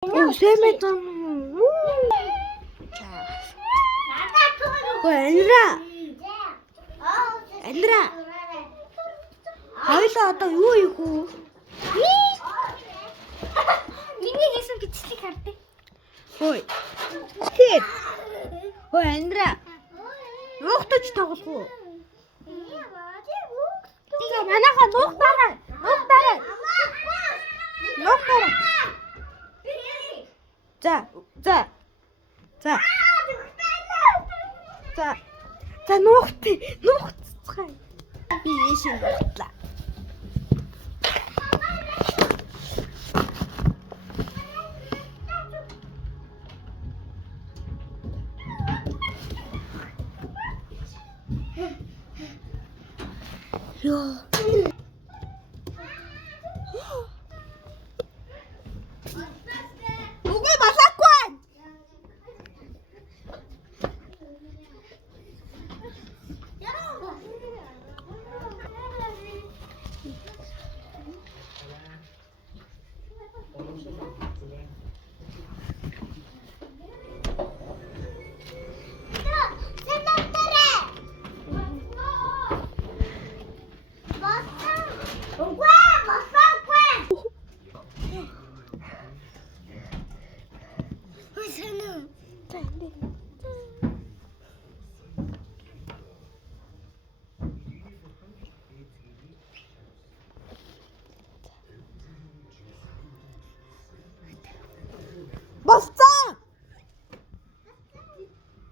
Сэмэтэн. Андра. Хоёлоо одоо юу ийх үү? Миний хийсэн бичлэг хардыг. Хөөе. Тэгэд. Хөөе Андра. Нуухтаж тоглох уу? Тэгээ манайха нуухтаарай. Нуухтаарай. Нуухтаарай. За. За нуухцгай. Би ийшээ нуухтлаа. Ёо. Үгүй балаагүй. Болцоо.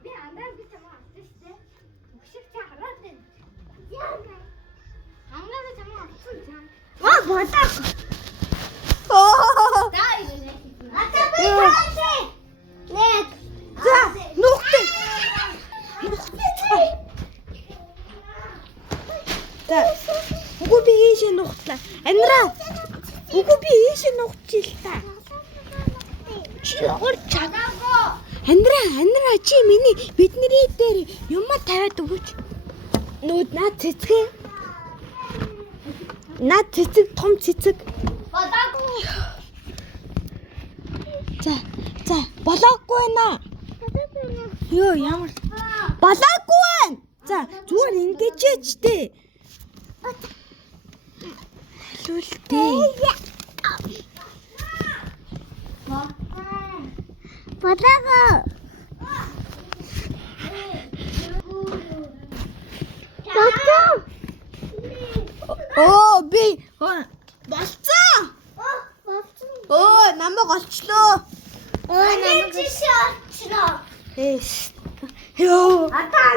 Би андаа би чамаа авчихсан. Өшиг чи хараад байна. Андаа би чамаа авчихсан. Маа болоо. Дай. Нэг. За, нуухтай. За. Үгүй би ийшээ нуухтлаа. Андра. Үгүй би ийшээ нуухчихлаа. Чи орч чадаагүй. Андра чи миний бидний дээр юм тавиад өгөөч. Нүүд наад цэцэг. Наад цэцэг том цэцэг. Бодоогүй. За болоогүй наа. Йоо ямар болоогүй байна. За зүгээр ингэж ч дээ. Хэлүүлтээ. Болоогүй. Оо би болцоо. Оо намайг олчлоо. Намайг жишээ олчихно. Ёо. Атаа